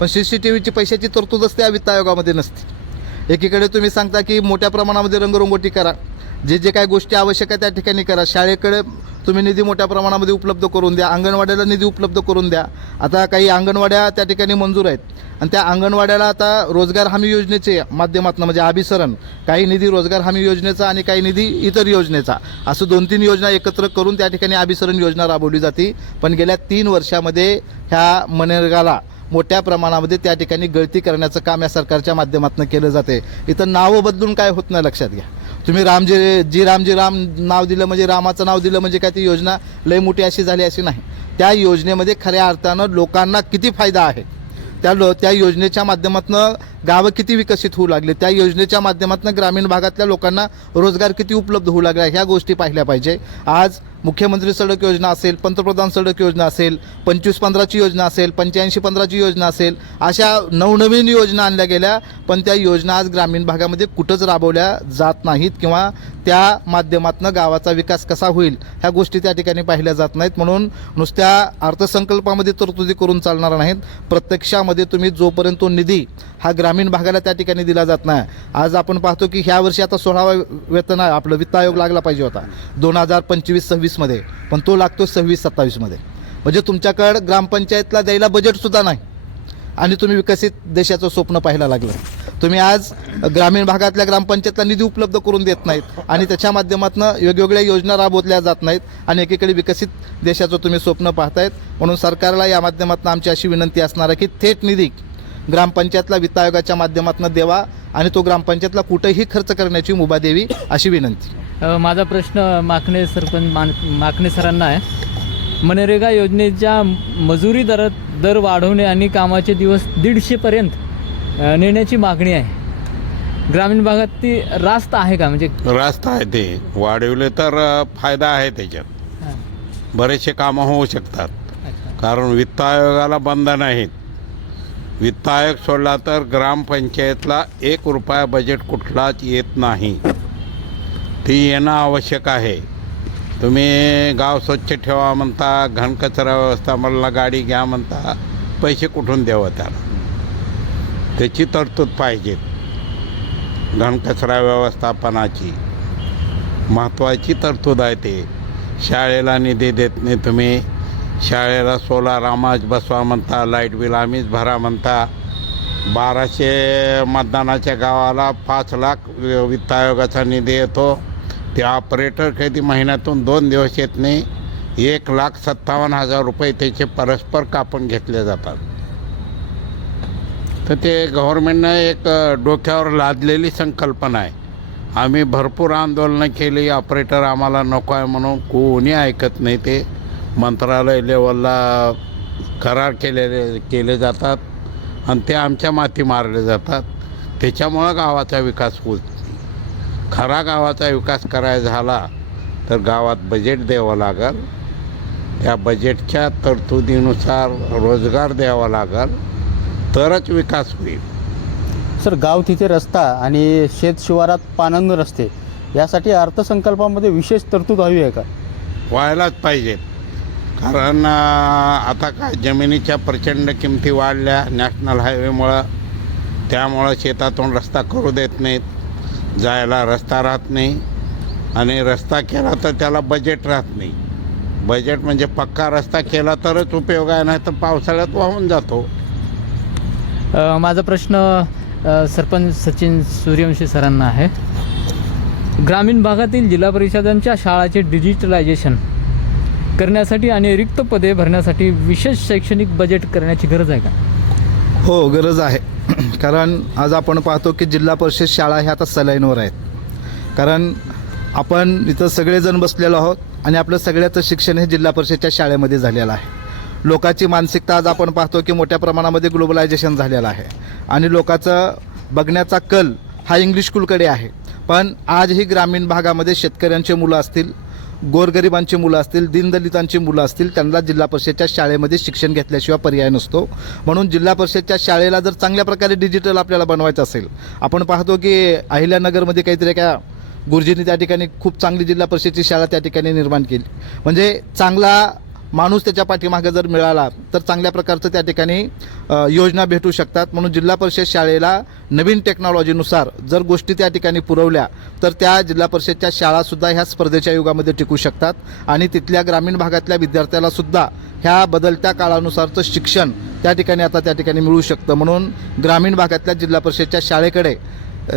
पण CCTVची पैशाची तरतूदच त्या वित्त आयोगामध्ये नसते. एकीकडे तुम्ही सांगता की मोठ्या प्रमाणामध्ये रंगरंगोटी करा, जे जे काही गोष्टी आवश्यक आहे त्या ठिकाणी करा, शाळेकडे तुम्ही निधी मोठ्या प्रमाणामध्ये उपलब्ध करून द्या, अंगणवाड्याला निधी उपलब्ध करून द्या. आता काही अंगणवाड्या त्या ठिकाणी मंजूर आहेत आणि त्या अंगणवाड्याला आता रोजगार हमी योजनेचे माध्यमातून म्हणजे अभिसरण, काही निधी रोजगार हमी योजनेचा आणि काही निधी इतर योजनेचा, असं 2-3 योजना एकत्र करून त्या ठिकाणी अभिसरण योजना राबवली जाते. पण गेल्या 3 वर्षामध्ये ह्या मनरेगाला मोठ्या प्रमाणामध्ये त्या ठिकाणी गळती करण्याचं काम या सरकारच्या माध्यमातून केलं जाते. इथं नावं बदलून काय होत नाही, लक्षात घ्या. तुम्ही रामजी राम नाव दिलं म्हणजे रामाचं नाव दिलं म्हणजे काय ती योजना लय मोठी अशी झाली अशी नाही. त्या योजनेमध्ये खऱ्या अर्थानं लोकांना किती फायदा आहे, त्या योजनेच्या माध्यमातून गावं किती विकसित होऊ लागले, त्या योजनेच्या माध्यमातून ग्रामीण भागातल्या लोकांना रोजगार किती उपलब्ध होऊ लागला, ह्या गोष्टी पाहिल्या पाहिजे. आज मुख्यमंत्री सडक योजना असेल, पंतप्रधान सडक योजना असेल, 25-15ची योजना असेल, 85-15ची योजना असेल, अशा नवनवीन योजना आणल्या गेल्या, पण त्या योजना आज ग्रामीण भागामध्ये कुठंच राबवल्या जात नाहीत किंवा त्या माध्यमातून गावाचा विकास कसा होईल ह्या गोष्टी त्या ठिकाणी पाहिल्या जात नाहीत. म्हणून नुसत्या अर्थसंकल्पामध्ये तरतुदी करून चालणार नाहीत. प्रत्यक्षामध्ये तुम्ही जोपर्यंत तो निधी हा ग्रामीण भागाला त्या ठिकाणी दिला जात नाही. आज आपण पाहतो की ह्या वर्षी आता 16वा वेतन आपलं वित्त आयोग लागला पाहिजे होता 2025-26मध्ये, पण तो लागतो 26-27मध्ये. म्हणजे तुमच्याकडं ग्रामपंचायतला द्यायला बजेटसुद्धा नाही आणि तुम्ही विकसित देशाचं स्वप्न पाहायला लागलं. तुम्ही आज ग्रामीण भागातल्या ग्रामपंचायतला निधी उपलब्ध करून देत नाहीत आणि त्याच्या माध्यमातून वेगवेगळ्या योजना राबवल्या जात नाहीत आणि एकीकडे विकसित देशाचं तुम्ही स्वप्न पाहतायत. म्हणून सरकारला या माध्यमातून आमची अशी विनंती असणार आहे की थेट निधी ग्रामपंचायतला वित्त आयोगाच्या माध्यमातून द्यावा आणि तो ग्रामपंचायतला कुठेही खर्च करण्याची मुभा द्यावी अशी विनंती. माझा प्रश्न माकणे सरांना आहे. मनरेगा योजनेच्या मजुरी दर वाढवणे आणि कामाचे दिवस 150पर्यंत नेण्याची मागणी आहे. ग्रामीण भागात ती रास्त आहे का? म्हणजे रास्त आहे, ते वाढवले तर फायदा आहे, त्याच्यात हां. बरेचसे कामं होऊ शकतात. अच्छा. कारण वित्त आयोगाला बंद नाहीत. वित्त आयोग सोडला तर ग्रामपंचायतला 1 रुपया बजेट कुठलाच येत नाही. ती येणं आवश्यक आहे. तुम्ही गाव स्वच्छ ठेवा म्हणता, घनकचरा व्यवस्थापनाला गाडी घ्या म्हणता, पैसे कुठून द्यावं त्याला? त्याची तरतूद पाहिजे. घनकचरा व्यवस्थापनाची महत्त्वाची तरतूद आहे. ते शाळेला निधी देत नाही तुम्ही. शाळेला सोलार आम्हाच बसवा म्हणता, लाईट बिल आम्हीच भरा म्हणता. 1200 मतदानाच्या गावाला 5 लाख वित्त आयोगाचा निधी येतो. ते ऑपरेटर कधी महिन्यातून 2 दिवस येत नाही. 1,57,000 रुपये त्याचे परस्पर कापून घेतले जातात. तर ते गव्हर्नमेंटनं एक डोक्यावर लादलेली संकल्पना आहे. आम्ही भरपूर आंदोलनं केली, ऑपरेटर आम्हाला नको आहे म्हणून, कोणी ऐकत नाही. ते मंत्रालय लेवलला करार केले जातात आणि ते आमच्या माती मारले जातात. त्याच्यामुळं गावाचा विकास होत नाही. खरा गावाचा विकास करायचा झाला तर गावात बजेट द्यावं लागेल. त्या बजेटच्या तरतुदीनुसार रोजगार द्यावा लागेल तरच विकास होईल. सर, गाव तिथे रस्ता आणि शेत शिवारात पानंद रस्ते यासाठी अर्थसंकल्पामध्ये विशेष तरतूद हवी आहे का? व्हायलाच पाहिजेत. कारण आता काय जमिनीच्या प्रचंड किमती वाढल्या नॅशनल हायवेमुळं. त्यामुळं शेतातून रस्ता करू देत नाहीत, जायला रस्ता राहत नाही आणि रस्ता केला तर त्याला बजेट राहत नाही. बजेट म्हणजे पक्का रस्ता केला तरच उपयोग आहे, नाही तर पावसाळ्यात वाहून जातो. माझा प्रश्न सरपंच सचिन सूर्यवंशी सरांना आहे. ग्रामीण भागातील जिल्हा परिषदांच्या शाळाचे डिजिटलायझेशन करण्यासाठी आणि रिक्त पदे भरण्यासाठी विशेष शैक्षणिक बजेट करण्याची गरज आहे का? हो, गरज आहे. कारण आज आपण पाहतो की जिल्हा परिषद शाळा ह्या आता सलाईनवर आहेत. कारण आपण इथं सगळेजण बसलेलो आहोत आणि आपलं सगळ्याचं शिक्षण हे जिल्हा परिषदच्या शाळेमध्ये झालेलं आहे. लोकांची मानसिकता आज आपण पाहतो की मोठ्या प्रमाणामध्ये ग्लोबलायझेशन झालेलं आहे आणि लोकांचं बघण्याचा कल हा इंग्लिश स्कूलकडे आहे. पण आजही ग्रामीण भागामध्ये शेतकऱ्यांची मुलं असतील, गोरगरिबांची मुलं असतील, दीनदलितांची मुलं असतील, त्यांना जिल्हा परिषदच्या शाळेमध्ये शिक्षण घेतल्याशिवाय पर्याय नसतो. म्हणून जिल्हा परिषदच्या शाळेला जर चांगल्या प्रकारे डिजिटल आपल्याला बनवायचं असेल, आपण पाहतो की अहिल्यानगरमध्ये काहीतरी एका गुरुजींनी त्या ठिकाणी खूप चांगली जिल्हा परिषदची शाळा त्या ठिकाणी निर्माण केली. म्हणजे चांगला माणूस त्याच्या पाठीमागे जर मिळाला तर चांगल्या प्रकारचं त्या ठिकाणी योजना भेटू शकतात. म्हणून जिल्हा परिषद शाळेला नवीन टेक्नॉलॉजीनुसार जर गोष्टी त्या ठिकाणी पुरवल्या तर त्या जिल्हा परिषदच्या शाळासुद्धा ह्या स्पर्धेच्या युगामध्ये टिकू शकतात आणि तिथल्या ग्रामीण भागातल्या विद्यार्थ्यालासुद्धा ह्या बदलत्या काळानुसारचं शिक्षण त्या ठिकाणी आता त्या ठिकाणी मिळू शकतं. म्हणून ग्रामीण भागातल्या जिल्हा परिषदच्या शाळेकडे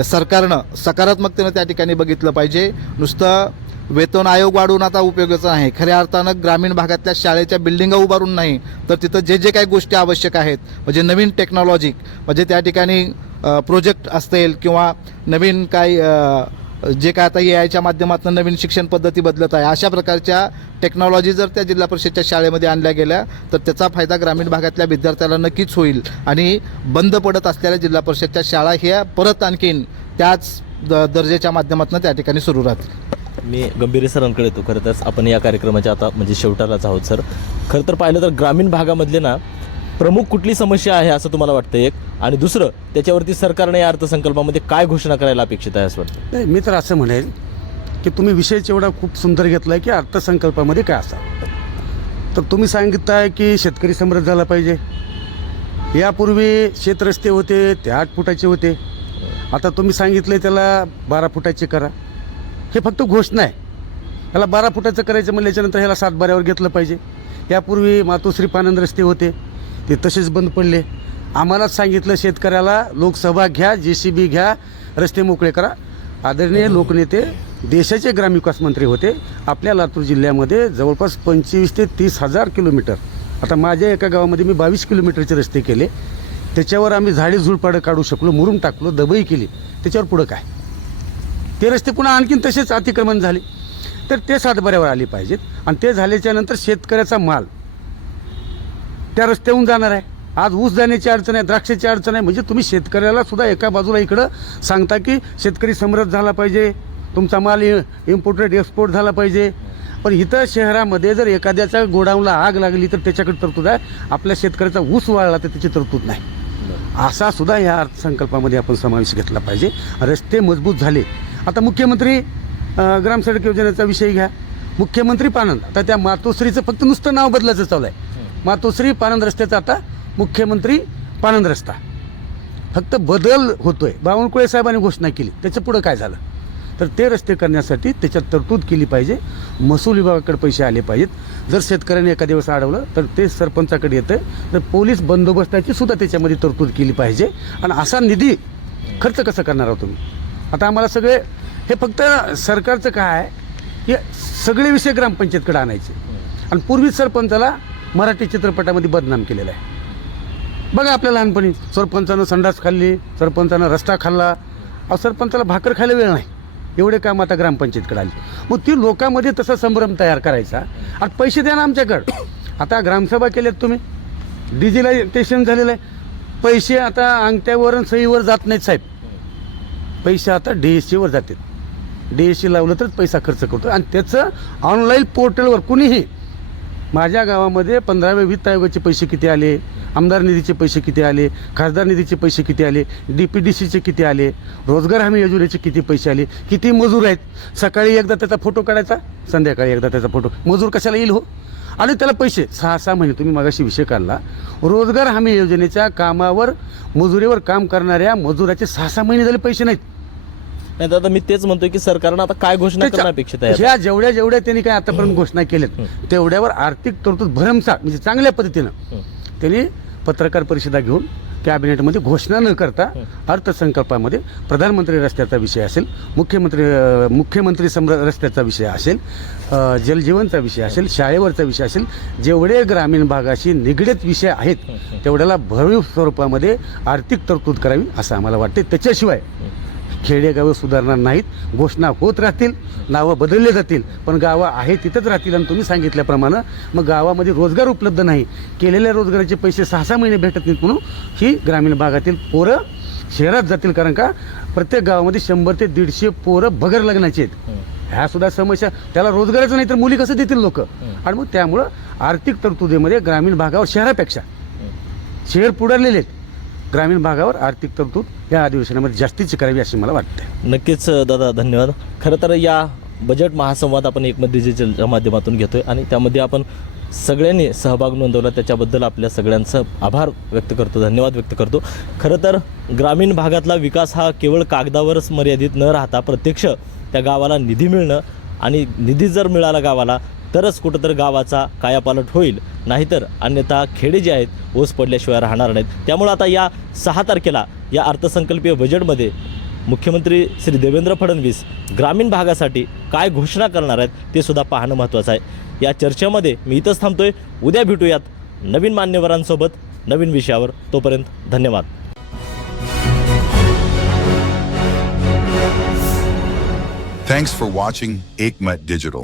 सरकारनं सकारात्मकतेनं त्या ठिकाणी बघितलं पाहिजे. नुसतं वेतन आयोग वाढवून आता उपयोगाचं नाही. खऱ्या अर्थानं ग्रामीण भागातल्या शाळेच्या बिल्डिंगा उभारून नाही तर तिथं जे जे काही गोष्टी आवश्यक आहेत, म्हणजे नवीन टेक्नॉलॉजी, म्हणजे त्या ठिकाणी प्रोजेक्ट असतील किंवा नवीन काही जे काय आता AIच्या माध्यमातून नवीन शिक्षण पद्धती बदलत आहे, अशा प्रकारच्या टेक्नॉलॉजी जर त्या जिल्हा परिषदच्या शाळेमध्ये आणल्या गेल्या तर त्याचा फायदा ग्रामीण भागातल्या विद्यार्थ्याला नक्कीच होईल आणि बंद पडत असलेल्या जिल्हा परिषदच्या शाळा ह्या परत आणखीन त्याच दर्जाच्या माध्यमातून त्या ठिकाणी सुरू राहतील. मी गंभीर सरांकडे येतो. खरं तर आपण या कार्यक्रमाच्या आता म्हणजे शेवटालाच आहोत सर. खरं तर पाहिलं तर ग्रामीण भागामधले ना प्रमुख कुठली समस्या आहे असं तुम्हाला वाटतं एक, आणि दुसरं त्याच्यावरती सरकारने या अर्थसंकल्पामध्ये काय घोषणा करायला अपेक्षित आहे असं वाटतं? नाही, मी तर असं म्हणेल की तुम्ही विषयच एवढा खूप सुंदर घेतला आहे की अर्थसंकल्पामध्ये काय असावं. तर तुम्ही सांगितलं की शेतकरी समृद्ध झाला पाहिजे. यापूर्वी शेतरस्ते होते ते 8 फुटाचे होते, आता तुम्ही सांगितलं त्याला 12 फुटाचे करा. हे फक्त घोषणा आहे. ह्याला 12 फुटाचं करायचं म्हणल्याच्यानंतर ह्याला 7 बाऱ्यावर घेतलं पाहिजे. यापूर्वी मातोश्री पानंद रस्ते होते ते तसेच बंद पडले. आम्हालाच सांगितलं शेतकऱ्याला लोकसभा घ्या, JCB घ्या, रस्ते मोकळे करा. आदरणीय लोकनेते देशाचे ग्रामविकास मंत्री होते. आपल्या लातूर जिल्ह्यामध्ये जवळपास 25,000 ते 30,000 किलोमीटर, आता माझ्या एका गावामध्ये मी 22 किलोमीटरचे रस्ते केले. त्याच्यावर आम्ही झाडे झुडपाडं काढू शकलो, मुरुम टाकलो, दबई केली. त्याच्यावर पुढं काय? ते रस्ते पुन्हा आणखीन तसेच अतिक्रमण झाले. तर ते 7 बाऱ्यावर आले पाहिजेत आणि ते झाल्याच्यानंतर शेतकऱ्याचा माल त्या रस्त्याहून जाणार आहे. आज ऊस जाण्याची अडचण आहे, द्राक्षाची अडचण आहे. म्हणजे तुम्ही शेतकऱ्याला सुद्धा एका बाजूला इकडं सांगता की शेतकरी समृद्ध झाला पाहिजे, तुमचा माल इम्पोर्टेड एक्सपोर्ट झाला पाहिजे. पण इथं शहरामध्ये जर एखाद्याच्या गोडाऊनला आग लागली तर त्याच्याकडे तरतूद आहे, आपल्या शेतकऱ्याचा ऊस वाळला तर त्याची तरतूद नाही. असा सुद्धा या अर्थसंकल्पामध्ये आपण समावेश घेतला पाहिजे. रस्ते मजबूत झाले. आता मुख्यमंत्री ग्रामसडक योजनेचा विषय घ्या, मुख्यमंत्री पानंद, आता त्या मातोश्रीचं फक्त नुसतं नाव बदलायचं चालू आहे. मातोश्री पानंद रस्त्याचा आता मुख्यमंत्री पानंद रस्ता, फक्त बदल होतोय. बावनकुळे साहेबांनी घोषणा केली, त्याचं पुढं काय झालं? तर ते रस्ते करण्यासाठी त्याच्यात तरतूद केली पाहिजे. महसूल विभागाकडे पैसे आले पाहिजेत. जर शेतकऱ्याने एका दिवस अडवलं तर ते सरपंचाकडे येतं. तर पोलीस बंदोबस्ताची सुद्धा त्याच्यामध्ये तरतूद केली पाहिजे. आणि असा निधी खर्च कसं करणार आहोत तुम्ही? आता आम्हाला सगळे हे फक्त सरकारचं काय आहे की सगळे विषय ग्रामपंचायतकडे आणायचे. आणि पूर्वीच सरपंचाला मराठी चित्रपटामध्ये बदनाम केलेलं आहे. बघा आपल्या लहानपणी सरपंचानं संडास खाल्ली, सरपंचानं रस्ता खाल्ला. अहो, सरपंचाला भाकर खायला वेळ नाही, एवढे काम आता ग्रामपंचायतकडे आले. मग ती लोकांमध्ये तसा संभ्रम तयार करायचा आणि पैसे द्या ना आमच्याकडं. आता ग्रामसभा केल्यात तुम्ही, डिजिटलायझेशन झालेलं आहे. पैसे आता अंगठ्यावर आणि सहीवर जात नाहीत साहेब. पैसे आता DSCवर जातात. DSC लावलं तरच पैसा खर्च करतो आणि त्याचं ऑनलाईन पोर्टलवर कुणीही माझ्या गावामध्ये 15व्या वित्त आयोगाचे पैसे किती आले, आमदार निधीचे पैसे किती आले, खासदार निधीचे पैसे किती आले, DPDCचे किती आले, रोजगार हमी योजनेचे किती पैसे आले, किती मजूर आहेत, सकाळी एकदा त्याचा फोटो काढायचा, संध्याकाळी एकदा त्याचा फोटो. मजूर कशाला येईल हो? आणि त्याला पैसे 6-6 महिने. तुम्ही मागाशी विषय काढला, रोजगार हमी योजनेच्या कामावर मजुरीवर काम करणाऱ्या मजुराचे 6-6 महिने झाले पैसे नाहीत. नाही दादा, मी तेच म्हणतोय की सरकारनं आता काय घोषणा करणं अपेक्षित आहे? ह्या जेवढ्या त्यांनी काय आतापर्यंत घोषणा केल्यात तेवढ्यावर आर्थिक तरतूद भरमसाठ म्हणजे चांगल्या पद्धतीनं त्यांनी पत्रकार परिषदा घेऊन कॅबिनेटमध्ये घोषणा न करता अर्थसंकल्पामध्ये प्रधानमंत्री रस्त्याचा विषय असेल, मुख्यमंत्री रस्त्याचा विषय असेल, जलजीवनचा विषय असेल, शाळेवरचा विषय असेल, जेवढे ग्रामीण भागाशी निगडीत विषय आहेत तेवढ्याला भरीव स्वरूपामध्ये आर्थिक तरतूद करावी असं आम्हाला वाटते. त्याच्याशिवाय खेडेगावं सुधारणार नाहीत. घोषणा होत राहतील, नावं बदलले जातील, पण गावं आहे तिथंच राहतील. आणि तुम्ही सांगितल्याप्रमाणे मग गावामध्ये रोजगार उपलब्ध नाही, केलेल्या रोजगाराचे पैसे 6-6 महिने भेटत नाहीत म्हणून ही ग्रामीण भागातील पोरं शहरात जातील. कारण का प्रत्येक गावामध्ये 100 ते 150 पोरं बगर लग्नाचे आहेत. ह्या सुद्धा समस्या. त्याला रोजगाराचं नाही तर मुली कसं देतील लोक? आणि मग त्यामुळं आर्थिक तरतुदीमध्ये ग्रामीण भागावर शहरापेक्षा शहर पुढारलेले आहेत. ग्रामीण भागावर आर्थिक तरतूद या अधिवेशनामध्ये जास्तीची करावी अशी मला वाटते. नक्कीच दादा, धन्यवाद. खरं तर या बजेट महासंवाद आपण एकमत डिजिटलच्या माध्यमातून घेतोय आणि त्यामध्ये आपण सगळ्यांनी सहभाग नोंदवला, त्याच्याबद्दल आपल्या सगळ्यांचं आभार व्यक्त करतो, धन्यवाद व्यक्त करतो. खरं तर ग्रामीण भागातला विकास हा केवळ कागदावरच मर्यादित न राहता प्रत्यक्ष त्या गावाला निधी मिळणं, आणि निधी जर मिळाला गावाला तरच कुठंतरी गावाचा कायापालट होईल, नाहीतर अन्यथा खेडे जे आहेत ओस पडल्याशिवाय राहणार नाहीत. त्यामुळं आता या 6 तारखेला या अर्थसंकल्पीय बजेटमध्ये मुख्यमंत्री श्री देवेंद्र फडणवीस ग्रामीण भागासाठी काय घोषणा करणार आहेत ते सुद्धा पाहणं महत्त्वाचं आहे. या चर्चेमध्ये मी इथंच थांबतोय. उद्या भेटूयात नवीन मान्यवरांसोबत नवीन विषयावर. तोपर्यंत धन्यवाद. Thanks for watching Ekmat Digital.